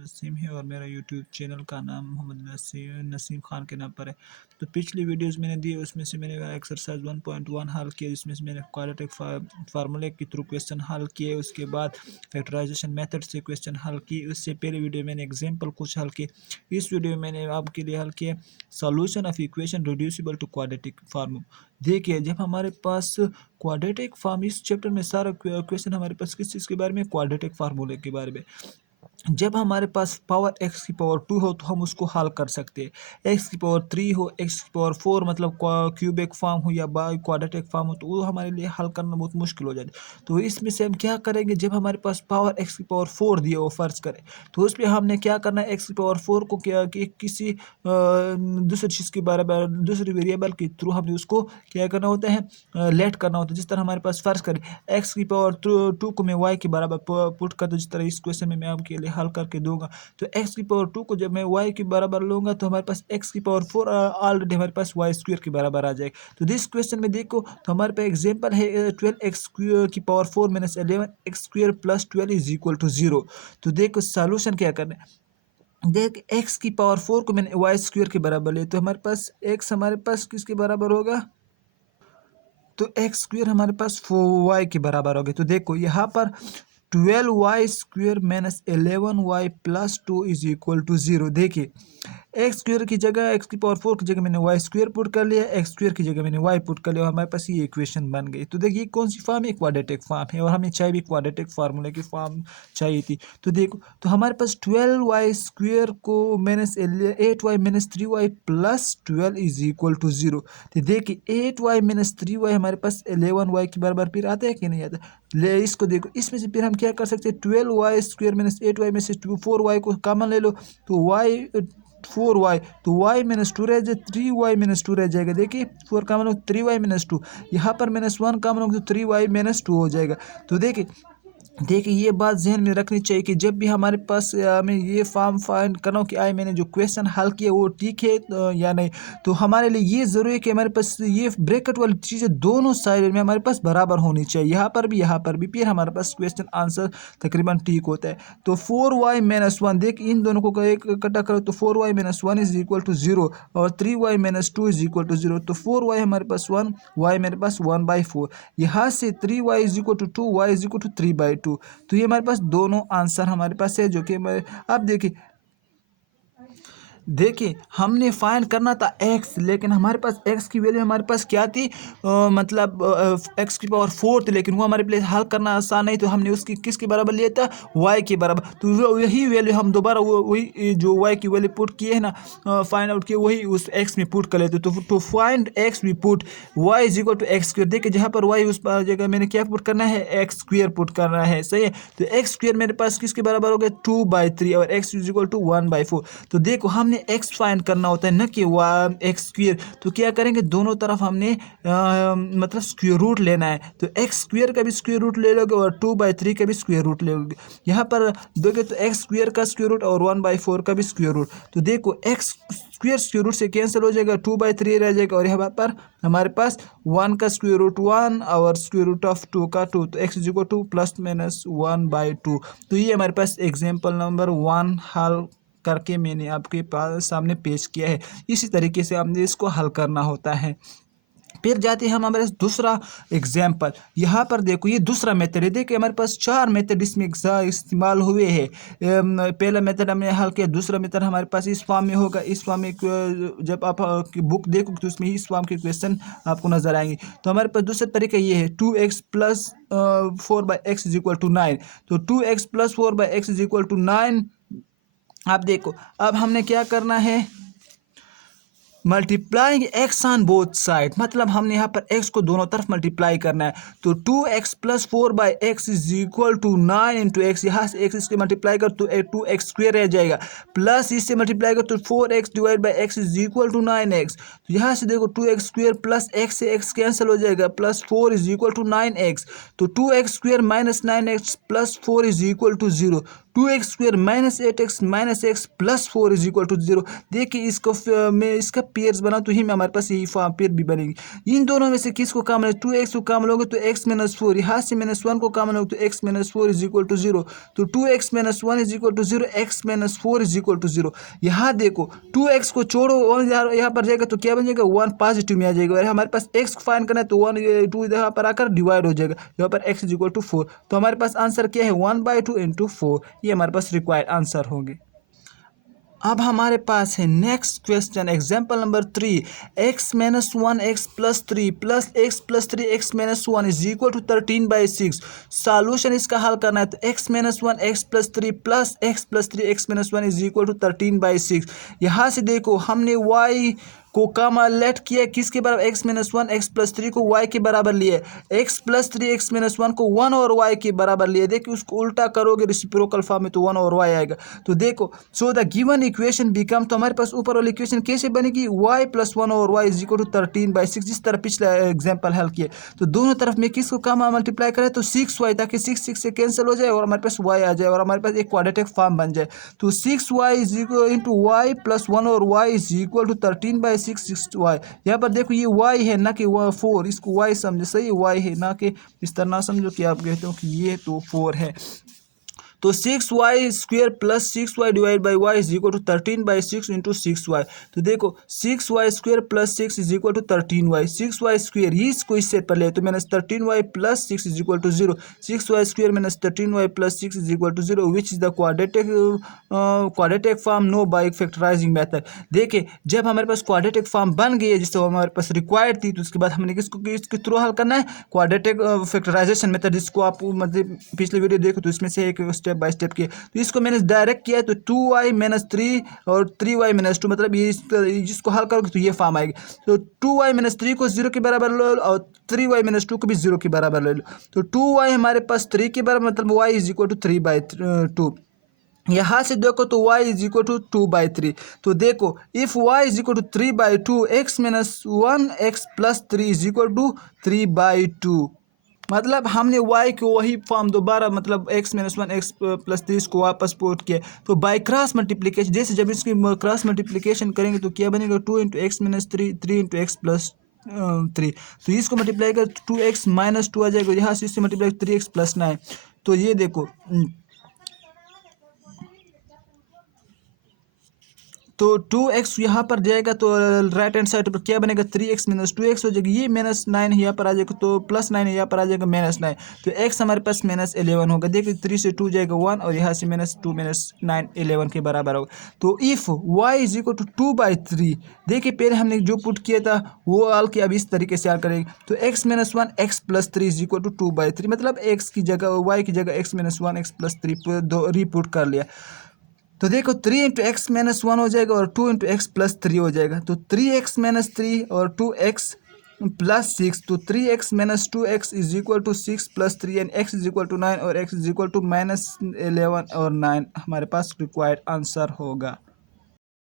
नसीम है और मेरा यूट्यूब चैनल का नाम मोहम्मद नसीम खान के नाम पर है। तो पिछली वीडियोस मैंने दी उसमें से मैंने एक्सरसाइज 1.1 हल किया, जिसमें से मैंने क्वाड्रेटिक फार्मूले के थ्रू क्वेश्चन हल किए। उसके बाद फैक्टराइजेशन मेथड से क्वेश्चन हल किए। उससे पहले वीडियो मैंने एग्जाम्पल कुछ हल किए। इस वीडियो में मैंने आपके लिए हल किया solution of equation reducible to quadratic form. देखिए, जब हमारे पास क्वाड्रेटिक फॉर्म, इस चैप्टर में सारा क्वेश्चन हमारे पास किस चीज़ के बारे में, क्वाड्रेटिक फार्मूले के बारे में। जब हमारे पास पावर x की पावर 2 हो तो हम उसको हल कर सकते हैं। x की पावर 3 हो, x की पावर 4 मतलब क्यूबिक फॉर्म हो या बाई क्वाड्रेटिक फॉर्म हो, तो वो हमारे लिए हल करना बहुत मुश्किल हो जाता है। तो इसमें से हम क्या करेंगे, जब हमारे पास पावर x की पावर 4 दिया हो फर्ज करें, तो उस पर हमने क्या करना है, x की पावर 4 को क्या कि किसी दूसरी चीज़ के बारे में, दूसरे वेरिएबल के थ्रू हमने उसको क्या करना होता है, लेट करना होता है। जिस तरह हमारे पास फर्ज करें x की पावर 2 को मैं y के बराबर पुट कर दूँ, जिस तरह इस क्वेश्चन में मैं आपके लिए हल करके दूंगा। तो x की पावर 2 को जब मैं y के बराबर लूंगा तो हमारे पास x की पावर 4 ऑलरेडी हमारे पास y स्क्वायर के बराबर आ जाएगा। तो दिस क्वेश्चन में देखो, तो हमारे पास एग्जांपल है 12x की power 4 minus 11x square plus 12 is equal to 0। तो देखो सॉल्यूशन क्या करना है, देख x की पावर 4 को मैंने y स्क्वायर के बराबर लिया, तो हमारे पास x हमारे पास किसके बराबर होगा, तो एक्स स्क्वायर हमारे पास 4y के बराबर हो गए। तो देखो यहाँ पर 12y square minus 11y plus 2 is equal to 0। देखिए, एक्स स्क्वायर की जगह एक्स की पावर 4 की जगह मैंने वाई स्क्वायर पुट कर लिया, एक्स स्क्वायर की जगह मैंने वाई पुट कर लिया और हमारे पास ये इक्वेशन बन गई। तो देखिए कौन सी फॉर्म है, क्वाड्रेटिक फॉर्म है और हमें चाहिए भी क्वाड्रेटिक फार्मूले की फॉर्म चाहिए थी। तो देखो, तो हमारे पास 12y स्क्वायर को minus 8y minus 3y plus 12 is equal to 0। तो देखिए 8y माइनस 3y हमारे पास 11y के बराबर फिर आता है कि नहीं आता, ले इसको देखो, इसमें से फिर हम क्या कर सकते हैं, 12y स्क्वायर माइनस 8y में से 4y को कॉमन ले लो, तो y 4y, तो y माइनस 2 रह जाए, 3y माइनस 2 रह जाएगा। देखिए 4 कॉमन हो 3y माइनस 2, यहाँ पर माइनस 1 कॉमन हो तो 3y माइनस 2 हो जाएगा। तो देखिए ये बात जहन में रखनी चाहिए कि जब भी हमारे पास हमें ये फॉर्म फाइंड करना हो कि आई मैंने जो क्वेश्चन हल किया वो ठीक है या नहीं, तो हमारे लिए ये ज़रूरी है कि हमारे पास ये ब्रैकेट वाली चीज़ें दोनों साइड में हमारे पास बराबर होनी चाहिए, यहाँ पर भी फिर हमारे पास क्वेश्चन आंसर तकरीबन ठीक होता है। तो 4y माइनस 1, देख इन दोनों को एक इकट्ठा करो तो 4y minus 1 is equal to 0 और 3y minus 2 is equal to 0। तो 4y हमारे पास 1, y मेरे पास 1/4, यहाँ से 3y is equal to 2, y is equal to 3/2। तो ये हमारे पास दोनों आंसर हमारे पास है, जो कि अब देखिए हमने फाइंड करना था x, लेकिन हमारे पास x की वैल्यू हमारे पास क्या थी, मतलब x की पावर 4 थी, लेकिन वो हमारे लिए हल करना आसान नहीं, तो हमने उसकी किसके बराबर लिया था, y के बराबर। तो वही वैल्यू हम दोबारा वही जो y की वैल्यू पुट किए है ना, फाइंड आउट किए, वही उस x में पुट कर लेते। तो find x we put y is equal to x square. देखिए जहाँ पर y उस जगह मैंने क्या पुट करना है, एक्स स्क्वायर पुट करना है, सही है। तो एक्स स्क्वायर मेरे पास किसके बराबर हो गया, 2/3 और x इज इक्वल टू 1/4। तो देखो हमने x फाइंड करना होता है, न कि एक्स स्क्वायर। तो क्या करेंगे, दोनों तरफ हमने मतलब स्क्वायर रूट लेना है। तो एक्स स्क्वायर का भी स्क्वायर रूट ले लोगे और 2/3 का भी स्क्वायर रूट ले लोगे। यहाँ पर दोगे तो एक्स स्क्वायर का स्क्वायर रूट और 1/4 का भी स्क्वायर रूट। तो देखो एक्स स्क्वायर रूट से कैंसिल हो जाएगा, 2/3 रह जाएगा और यहाँ पर हमारे पास 1 का स्क्वायर रूट 1 और स्क्वायर रूट ऑफ 2 का 2, तो x is equal two plus minus 1/2। तो ये हमारे पास एग्जाम्पल नंबर 1 हल करके मैंने आपके पास सामने पेश किया है। इसी तरीके से हमने इसको हल करना होता है। फिर जाते हैं हम हमारे दूसरा एग्जाम्पल। यहाँ पर देखो ये दूसरा मेथड है। देखिए हमारे पास 4 मेथड इसमें इस्तेमाल हुए हैं। पहला मेथड हमने हल किया, दूसरा मेथड हमारे पास इस फॉर्म में होगा। इस फॉर्म में जब आप बुक देखो तो उसमें इस फॉर्म के क्वेश्चन आपको नजर आएंगे। तो हमारे पास दूसरा तरीका ये है, 2x plus 4/x is equal to 9। तो 2x plus 4/x is equal to 9। आप देखो अब हमने क्या करना है, multiplying x on both side, मतलब हमने यहाँ पर एक्स को दोनों तरफ मल्टीप्लाई करना है। तो 2x plus 4/x is equal to 9 into x, यहाँ से एक्स इसके मल्टीप्लाई कर तो 2x स्क्वायर रह जाएगा, प्लस इससे मल्टीप्लाई कर तो 4x divide by x is equal to 9x। तो यहाँ से देखो 2x स्क्वायर प्लस x से x कैंसिल हो जाएगा, plus 4 is equal to 9x। तो 2x square minus 9x plus 4 is equal to 0। 2x² minus 8x minus x plus 4 is equal to 0। देखिए इसको मैं इसका पेयर्स बनाऊँ तो ही में हमारे पास यही फॉर्म पेयर भी बनेगी। इन दोनों में से किसको कॉमन है, 2x को कॉमन लोगे तो x माइनस 4, यहाँ से -1 को कॉमन लोगे तो x minus 4 is equal to 0। तो 2x minus 1 is equal to 0, x minus 4 is equal to 0। यहाँ देखो 2x को छोड़ो, 1 यहाँ पर जाएगा तो क्या बन जाएगा, 1 पॉजिटिव में आ जाएगा। और हमारे पास x को फाइंड करना है तो 2 यहाँ पर आकर डिवाइड हो जाएगा, यहाँ पर x इज इक्वल टू 4। तो हमारे पास आंसर क्या है, 1/2 इंटू 4, ये हमारे पास रिक्वायर्ड आंसर होंगे। अब हमारे पास है next question example number 3, x minus 1 x plus 3 plus x plus 3 x minus 1 is equal to 13/6। Solution इसका हल करना है तो x minus 1 x plus 3 plus x plus 3 x minus 1 is equal to 13/6। यहाँ से देखो हमने y को कॉमा लेट किया किसके बराबर, x माइनस 1 x प्लस 3 को y के बराबर लिए, x प्लस 3 x माइनस 1 को 1 और y के बराबर लिए। देखिए उसको उल्टा करोगे रेसिप्रोकल फॉर्म में तो 1 और y आएगा। तो देखो so the given equation become, तो हमारे पास ऊपर वाली इक्वेशन कैसे बनेगी, y प्लस 1 और y इज इक्वल टू 13/6, जिस तरह पिछला एग्जाम्पल हल किए। तो दोनों तरफ में किसको कॉमा मल्टीप्लाई करें तो 6y, ताकि 6 से कैंसिल हो जाए और हमारे पास y आ जाए और हमारे पास एक क्वाड्रेटिक फॉर्म बन जाए। तो 6y is equal into y plus 1 और y इज इक्वल टू 13/6 यहाँ पर देखो ये y है ना कि 4, इसको y समझे, सही y है ना कि इस तरह ना समझो कि आप कहते हो कि ये तो 4 है। तो 6y² plus 6y divide by y is equal to 13/6 into 6y। तो देखो 6y² plus 6 is equal to 13y, 6y² ही इसको इससे पर ले तो minus 13y plus 6 is equal to 0, 6y² minus 13y plus 6 is equal to 0 which is the quadratic form no by factorising method. देखिए जब हमारे पास क्वाड्रेटिक फॉर्म बन गई है जिससे हमारे पास रिक्वायर्ड थी, तो उसके बाद हमने किसके थ्रू हल करना है, क्वाड्रेटिक फैक्टराइजेशन मेथड, जिसको आप मतलब पिछले वीडियो देखो तो इसमें से एक स्टेप बाय स्टेप किए। तो इसको मैंने डायरेक्ट किया तो 2y माइनस 3 और 3y माइनस 2, मतलब ये जिसको हल करोगे तो ये फॉर्म आएगी। तो 2y माइनस 3 को 0 के बराबर लो और 3y माइनस 2 को भी 0 के बराबर ले लो। तो 2y हमारे पास 3 के बराबर, मतलब y इज इक्वल टू 3/2। यहाँ से देखो तो y इज इक्वल टू 2/3। तो देखो if y is equal to 3/2, x minus 1 x plus 3 is equal to 3/2, मतलब हमने y को वही फॉर्म दोबारा, मतलब x माइनस 1 x प्लस 3 को वापस पुट किया। तो बाय क्रॉस मल्टीप्लिकेशन, जैसे जब इसकी क्रॉस मल्टीप्लिकेशन करेंगे तो क्या बनेगा, 2 into x minus 3 3 into x plus 3। तो इसको मल्टीप्लाई कर 2x माइनस 2 आ जाएगा, यहाँ से इससे मल्टीप्लाई 3x प्लस 9। तो ये देखो तो 2x यहाँ पर जाएगा तो राइट हैंड साइड पर क्या बनेगा, 3x माइनस 2x हो जाएगा, ये माइनस 9 यहाँ पर आ जाएगा तो प्लस 9 यहाँ पर आ जाएगा माइनस 9। तो x हमारे पास माइनस 11 होगा। देखिए 3 से 2 जाएगा 1 और यहाँ से माइनस 2 माइनस 9 11 के बराबर होगा। तो if y is equal to 2/3, देखिए पहले हमने जो पुट किया था वो हल किया, अब इस तरीके से हल करेंगे। तो x minus 1 x plus 3 is equal to 2/3, मतलब x की जगह y की जगह x माइनस 1 x प्लस 3 दो रीपुट कर लिया। तो देखो 3 इंटू एक्स माइनस 1 हो जाएगा और 2 इंटू एक्स प्लस 3 हो जाएगा। तो 3x माइनस 3 और 2x प्लस 6, तो 3x minus 2x is equal to 6 plus 3 and x is equal to 9 और x is equal to minus 11 और 9 हमारे पास रिक्वायर्ड आंसर होगा।